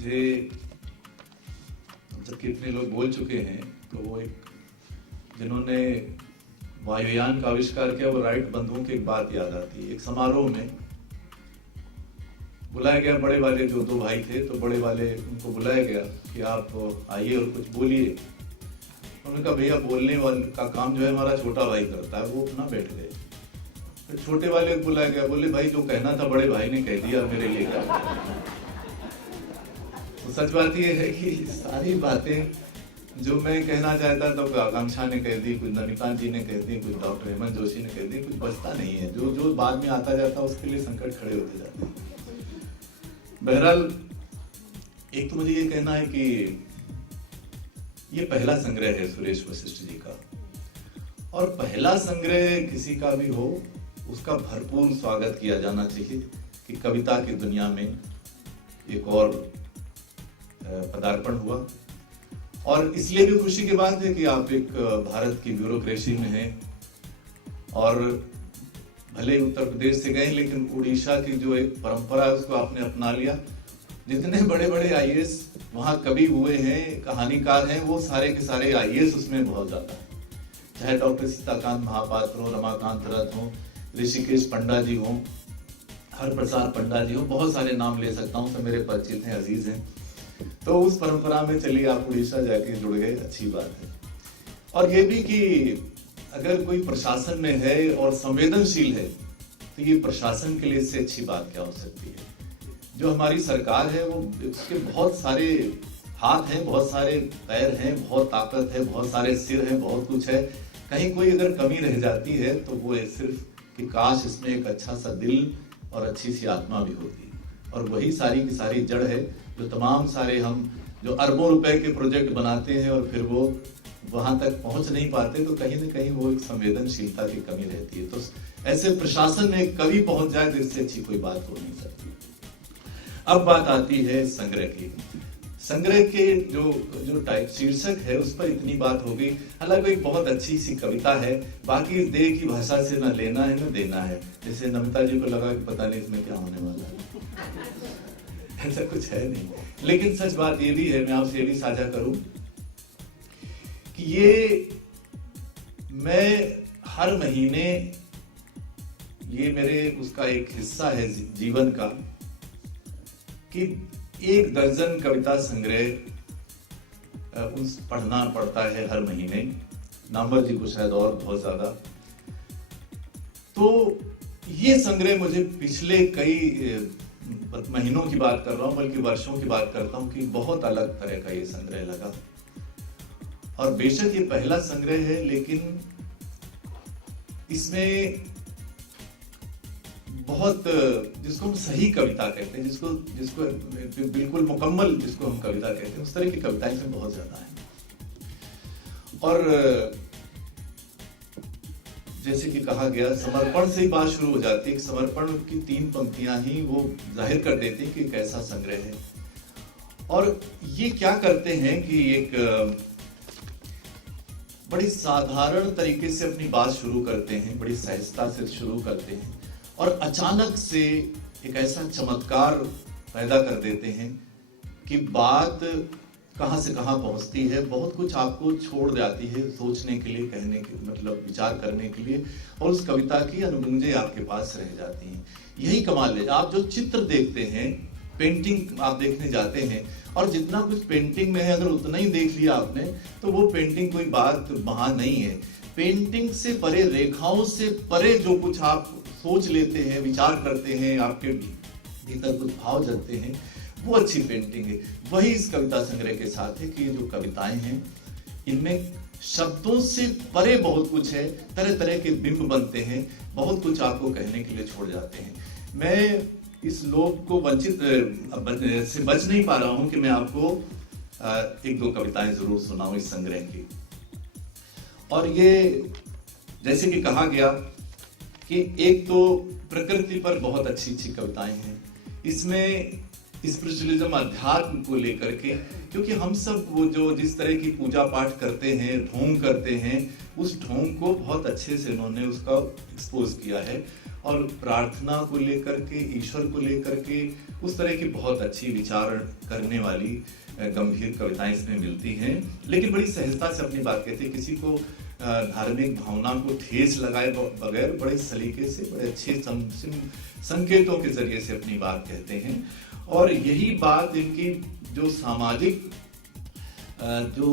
मुझे जब कितने लोग बोल चुके हैं तो वो एक जिन्होंने वायुयान का आविष्कार किया वो राइट बंधुओं की एक बात याद आती है। एक समारोह में बुलाया गया बड़े वाले जो दो भाई थे, तो बड़े वाले उनको बुलाया गया कि आप आइए और कुछ बोलिए। उन्होंने कहा भैया बोलने वाले का काम जो है हमारा छोटा भाई करता है। वो अपना बैठ गए। फिर छोटे वाले को बुलाया गया, बोले भाई जो कहना था बड़े भाई ने कह दिया, मेरे लिए क्या। तो सच बात ये है कि सारी बातें जो मैं कहना चाहता था तो आकांक्षा ने कह दी, कुछ नमिता जी ने कह दी, कुछ डॉक्टर हेमंत जोशी ने कह दी, कुछ बचता नहीं है। जो जो बाद में आता जाता उसके लिए संकट खड़े होते जाते हैं। बहरहाल एक तो मुझे ये कहना है कि ये पहला संग्रह है सुरेश वशिष्ठ जी का, और पहला संग्रह किसी का भी हो उसका भरपूर स्वागत किया जाना चाहिए कि कविता की दुनिया में एक और पदार्पण हुआ। और इसलिए भी खुशी की बात है कि आप एक भारत की ब्यूरोक्रेसी में हैं और भले उत्तर प्रदेश से गए लेकिन उड़ीसा की जो एक परंपरा है उसको आपने अपना लिया। जितने बड़े बड़े आईएएस वहां कवि हुए हैं, कहानीकार हैं, वो सारे के सारे आईएएस उसमें बहुत ज्यादा है। चाहे डॉक्टर सीताकांत महापात्र हो, रमाकांत रथ हो, ऋषिकेश पंडा जी हो, हरप्रसाद पंडा जी हो, बहुत सारे नाम ले सकता हूँ, सब मेरे परिचित हैं, अजीज हैं। तो उस परंपरा में चलिए आप उड़ीसा जाके जुड़ गए, अच्छी बात है। और ये भी कि अगर कोई प्रशासन में है और संवेदनशील है तो ये प्रशासन के लिए इससे अच्छी बात क्या हो सकती है। जो हमारी सरकार है वो उसके बहुत सारे हाथ हैं, बहुत सारे पैर हैं, बहुत ताकत है, बहुत सारे सिर हैं, बहुत कुछ है। कहीं कोई अगर कमी रह जाती है तो वो है सिर्फ कि काश इसमें एक अच्छा सा दिल और अच्छी सी आत्मा भी होती। और वही सारी की सारी जड़ है जो तमाम सारे हम जो अरबों रुपए के प्रोजेक्ट बनाते हैं और फिर वो वहां तक पहुंच नहीं पाते, तो कहीं ना कहीं वो एक संवेदनशीलता की कमी रहती है। तो ऐसे प्रशासन में कवि पहुंच जाए तो इससे अच्छी कोई बात हो नहीं सकती। अब बात आती है संग्रह की। संग्रह के जो टाइप शीर्षक है उस पर इतनी बात हो गई। हालांकि एक बहुत अच्छी सी कविता है, बाकी देह की भाषा से न लेना है न देना है। जैसे नमिता जी को लगा कि पता नहीं इसमें क्या होने वाला है, ऐसा कुछ है नहीं। लेकिन सच बात ये भी है, मैं आपसे ये भी साझा करूं कि ये मैं हर महीने, ये मेरे उसका एक हिस्सा है जीवन का, कि 1 दर्जन कविता संग्रह उस पढ़ना पड़ता है हर महीने। नामवर जी को शायद और बहुत ज्यादा। तो ये संग्रह मुझे पिछले कई महीनों की बात कर रहा हूं, बल्कि वर्षों की बात करता हूं, कि बहुत अलग तरह का ये संग्रह लगा। और बेशक ये पहला संग्रह है लेकिन इसमें बहुत, जिसको हम सही कविता कहते हैं, जिसको बिल्कुल मुकम्मल जिसको हम कविता कहते हैं, उस तरह की कविताएं इसमें बहुत ज्यादा है। और जैसे कि कहा गया, समर्पण से ही बात शुरू हो जाती है। समर्पण की 3 पंक्तियां ही वो जाहिर कर देती है कि कैसा संग्रह है। और ये क्या करते हैं कि एक बड़ी साधारण तरीके से अपनी बात शुरू करते हैं, बड़ी सहजता से शुरू करते हैं और अचानक से एक ऐसा चमत्कार पैदा कर देते हैं कि बात कहां से कहां पहुंचती है, बहुत कुछ आपको छोड़ जाती है सोचने के लिए, कहने के मतलब विचार करने के लिए, और उस कविता की अनुगूंजें आपके पास रह जाती हैं। यही कमाल है। आप जो चित्र देखते हैं, पेंटिंग आप देखने जाते हैं, और जितना कुछ पेंटिंग में है अगर उतना ही देख लिया आपने तो वो पेंटिंग कोई बात वहां नहीं है। पेंटिंग से परे, रेखाओं से परे जो कुछ आप सोच लेते हैं, विचार करते हैं, आपके भीतर कुछ भाव जगते हैं, वो अच्छी पेंटिंग है। वही इस कविता संग्रह के साथ है कि ये जो कविताएं हैं इनमें शब्दों से परे बहुत कुछ है, तरह तरह के बिंब बनते हैं, बहुत कुछ आपको कहने के लिए छोड़ जाते हैं। मैं इस लोभ को वंचित से बच नहीं पा रहा हूं कि मैं आपको 1-2 कविताएं जरूर सुनाऊं इस संग्रह की। और ये जैसे कि कहा गया कि एक तो प्रकृति पर बहुत अच्छी अच्छी कविताएं हैं, इसमें स्पिरिचुअलिज्म, अध्यात्म को लेकर के, क्योंकि हम सब वो जो जिस तरह की पूजा पाठ करते हैं, ढोंग करते हैं, उस ढोंग को बहुत अच्छे से इन्होंने उसका एक्सपोज किया है। और प्रार्थना को लेकर के, ईश्वर को लेकर के उस तरह की बहुत अच्छी विचार करने वाली गंभीर कविताएं इसमें मिलती हैं, लेकिन बड़ी सहजता से अपनी बात कहती है। किसी को धार्मिक भावना को ठेस लगाए बगैर बड़े सलीके से, बड़े अच्छे संकेतों के जरिए से अपनी बात कहते हैं। और यही बात इनकी जो सामाजिक जो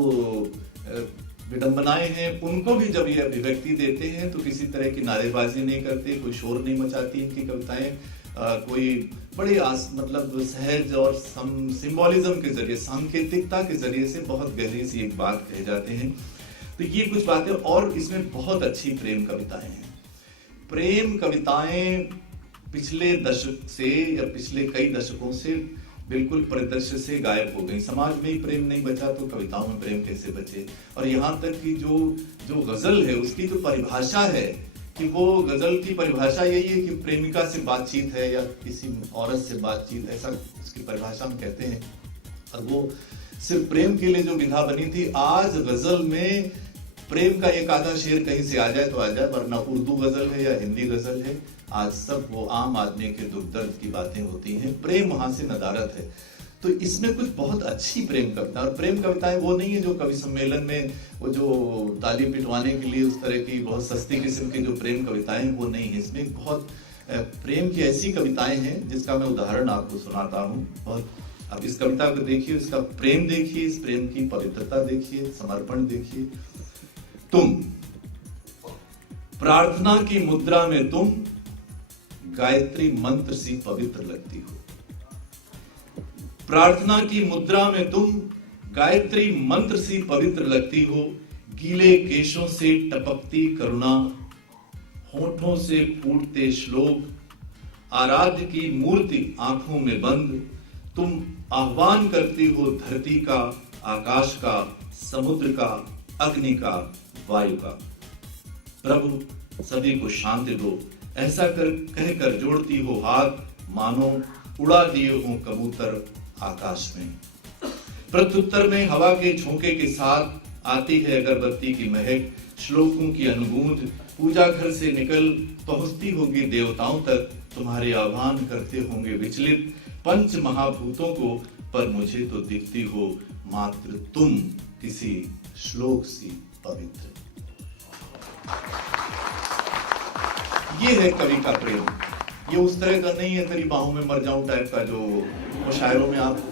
विडंबनाएं हैं उनको भी जब ये अभिव्यक्ति देते हैं तो किसी तरह की नारेबाजी नहीं करते, कोई शोर नहीं मचाती इनकी कविताएं। कोई बड़े मतलब सहज और सिंबोलिज्म के जरिए, सांकेतिकता के जरिए से बहुत गहरी सी एक बात कहे जाते हैं। तो ये कुछ बातें, और इसमें बहुत अच्छी प्रेम कविताएं हैं। प्रेम कविताएं पिछले दशक से या पिछले कई दशकों से बिल्कुल परिदृश्य से गायब हो गई। समाज में ही प्रेम नहीं बचा तो कविताओं में प्रेम कैसे बचे। और यहाँ तक कि जो गजल है उसकी जो परिभाषा है कि वो गजल की परिभाषा यही है कि प्रेमिका से बातचीत है या किसी औरत से बातचीत, ऐसा उसकी परिभाषा हम कहते हैं। और वो सिर्फ प्रेम के लिए जो विधा बनी थी, आज गजल में प्रेम का एक आधा शेर कहीं से आ जाए तो आ जाए, वरना उर्दू गजल है या हिंदी गजल है, आज सब वो आम आदमी के दुख दर्द की बातें होती हैं। प्रेम वहां से नदारत है। तो इसमें कुछ बहुत अच्छी प्रेम कविता, और प्रेम कविताएं वो नहीं है जो कवि सम्मेलन में वो जो ताली पिटवाने के लिए उस तरह की बहुत सस्ती किस्म की जो प्रेम कविताएं, वो नहीं है। इसमें बहुत प्रेम की ऐसी कविताएं हैं जिसका मैं उदाहरण आपको सुनाता हूँ। बहुत अब इस कविता को देखिए, इसका प्रेम देखिए, इस प्रेम की पवित्रता देखिए, समर्पण देखिए। तुम प्रार्थना की मुद्रा में तुम गायत्री मंत्र सी पवित्र लगती हो। प्रार्थना की मुद्रा में तुम गायत्री मंत्र सी पवित्र लगती हो। गीले केशों से टपकती करुणा, होठों से फूटते श्लोक, आराध्य की मूर्ति आंखों में बंद। तुम आह्वान करती हो धरती का, आकाश का, समुद्र का, अग्नि का, वायु का। प्रभु सभी को शांति दो, ऐसा कहकर जोड़ती हो हाथ, मानो उड़ा दिए हो कबूतर आकाश में। प्रत्युत्तर में हवा के झोंके के साथ आती है अगरबत्ती की महक, श्लोकों की अनुगूंज पूजा घर से निकल पहुंचती होगी देवताओं तक। तुम्हारे आह्वान करते होंगे विचलित पंच महाभूतों को, पर मुझे तो दिखती हो मात्र तुम किसी श्लोक सी पवित्र। ये है कवि का प्रेम। ये उस तरह का नहीं है तेरी बाहों में मर जाऊं टाइप का जो वो शायरों में आप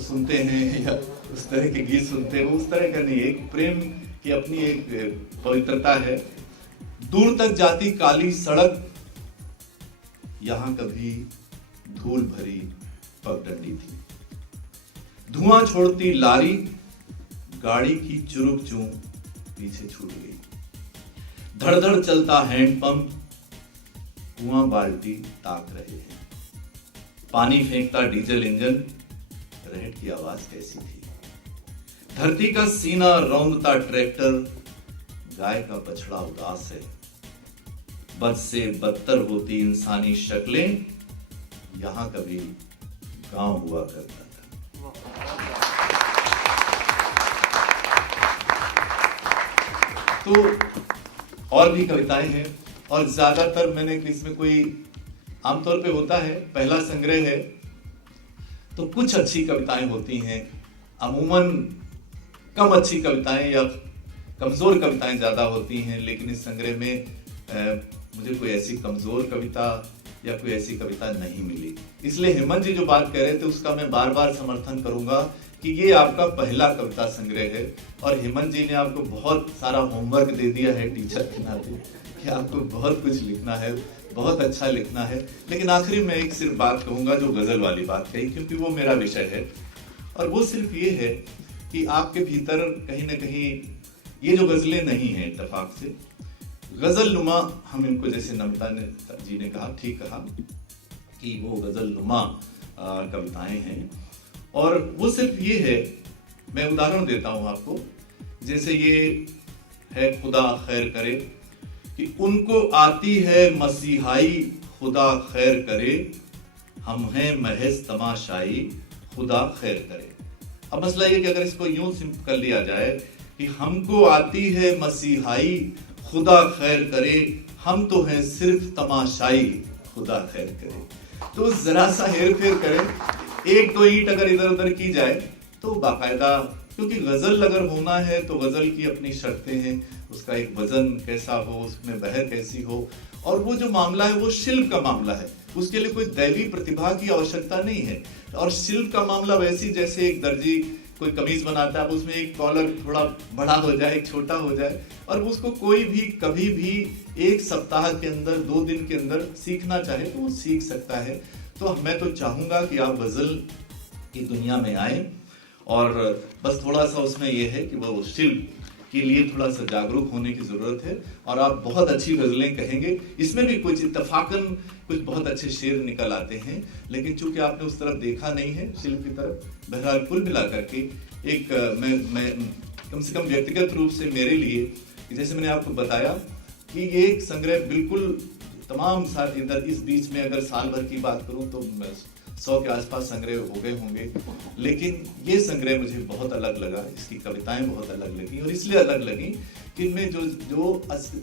सुनते हैं या उस तरह के गीत सुनते हैं, उस तरह का नहीं। एक प्रेम की अपनी एक पवित्रता है। दूर तक जाती काली सड़क, यहां कभी धूल भरी पगडंडी थी। धुआं छोड़ती लारी, गाड़ी की चुरुक चूं पीछे छूट गई। धड़धड़ चलता हैंडपंप, कुआं बाल्टी ताक रहे हैं। पानी फेंकता डीजल इंजन, रहट की आवाज कैसी थी। धरती का सीना रौंदता ट्रैक्टर, गाय का बछड़ा उदास है। बद से बदतर होती इंसानी शक्लें, यहां कभी गांव हुआ करता था। तो और भी कविताएं हैं, और ज्यादातर मैंने इसमें कोई आमतौर पे होता है पहला संग्रह है तो कुछ अच्छी कविताएं होती हैं। अमूमन कम अच्छी कविताएं या कमजोर कविताएं ज्यादा होती हैं, लेकिन इस संग्रह में मुझे कोई ऐसी कमजोर कविता या कोई ऐसी कविता नहीं मिली। इसलिए हेमंत जी जो बात कह रहे थे उसका मैं बार बार समर्थन करूंगा कि ये आपका पहला कविता संग्रह है, और हेमंत जी ने आपको बहुत सारा होमवर्क दे दिया है टीचर के नाते कि आपको बहुत कुछ लिखना है, बहुत अच्छा लिखना है। लेकिन आखिरी में एक सिर्फ बात कहूंगा जो गजल वाली बात कही, क्योंकि वो मेरा विषय है, और वो सिर्फ ये है कि आपके भीतर कहीं ना कहीं ये जो गजलें नहीं है इत्तेफाक से गजल नुमा, हम इनको जैसे नमिता जी ने कहा, ठीक कहा कि वो गजल नुमा कविताएं हैं, और वो सिर्फ ये है। मैं उदाहरण देता हूं आपको, जैसे ये है खुदा खैर करे कि उनको आती है मसीहाई, खुदा खैर करे, हम हैं महज तमाशाई, खुदा खैर करे। अब मसला ये कि अगर इसको यूं सिंपल कर लिया जाए कि हमको आती है मसीहाई, खुदा खैर करे, हम तो हैं सिर्फ तमाशाई, खुदा खैर करे। तो जरा सा हेर फेर करें, एक दो ईंट अगर इधर उधर की जाए तो बाकायदा, क्योंकि गजल अगर होना है तो गजल की अपनी शर्तें हैं, उसका एक वजन कैसा हो, उसमें बहर कैसी हो, और वो जो मामला है वो शिल्प का मामला है, उसके लिए कोई दैवी प्रतिभा की आवश्यकता नहीं है। और शिल्प का मामला वैसी जैसे एक दर्जी कोई कमीज बनाता है, अब उसमें एक कॉलर थोड़ा बड़ा हो जाए, एक छोटा हो जाए, और उसको कोई भी कभी भी एक सप्ताह के अंदर, 2 दिन के अंदर सीखना चाहे तो वो सीख सकता है। तो मैं तो चाहूंगा कि आप गजल की दुनिया में आए, और बस थोड़ा सा उसमें यह है कि वो शिल्प के लिए थोड़ा सा जागरूक होने की जरूरत है, और आप बहुत अच्छी गजलें कहेंगे। इसमें भी कुछ इत्तफाकन कुछ बहुत अच्छे शेर निकल आते हैं, लेकिन चूंकि आपने उस तरफ देखा नहीं है, शिल्प की तरफ। बहरहाल कुल मिला करके एक मैं कम से कम व्यक्तिगत रूप से मेरे लिए, जैसे मैंने आपको बताया कि ये एक संग्रह बिल्कुल तमाम साथ इधर, इस बीच में अगर साल भर की बात करूं तो 100 के आसपास संग्रह हो गए होंगे, लेकिन ये संग्रह मुझे बहुत अलग लगा, इसकी कविताएं बहुत अलग लगी, और इसलिए अलग लगी कि इनमें जो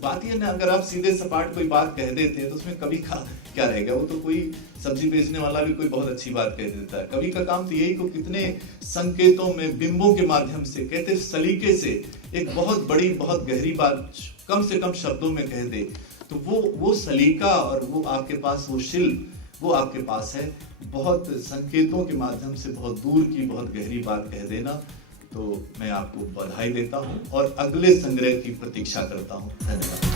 बात ये ना, अगर आप सीधे सपाट कोई बात कह देते हैं तो उसमें कवि का क्या रहेगा। वो तो कोई सब्जी बेचने वाला भी कोई बहुत अच्छी बात कह देता है, कवि का काम तो यही को कितने संकेतों में, बिंबों के माध्यम से, कहते सलीके से एक बहुत बड़ी, बहुत गहरी बात कम से कम शब्दों में कह दे। तो वो सलीका और वो आपके पास वो शिल्प, वो आपके पास है, बहुत संकेतों के माध्यम से बहुत दूर की बहुत गहरी बात कह देना। तो मैं आपको बधाई देता हूं और अगले संग्रह की प्रतीक्षा करता हूं। धन्यवाद।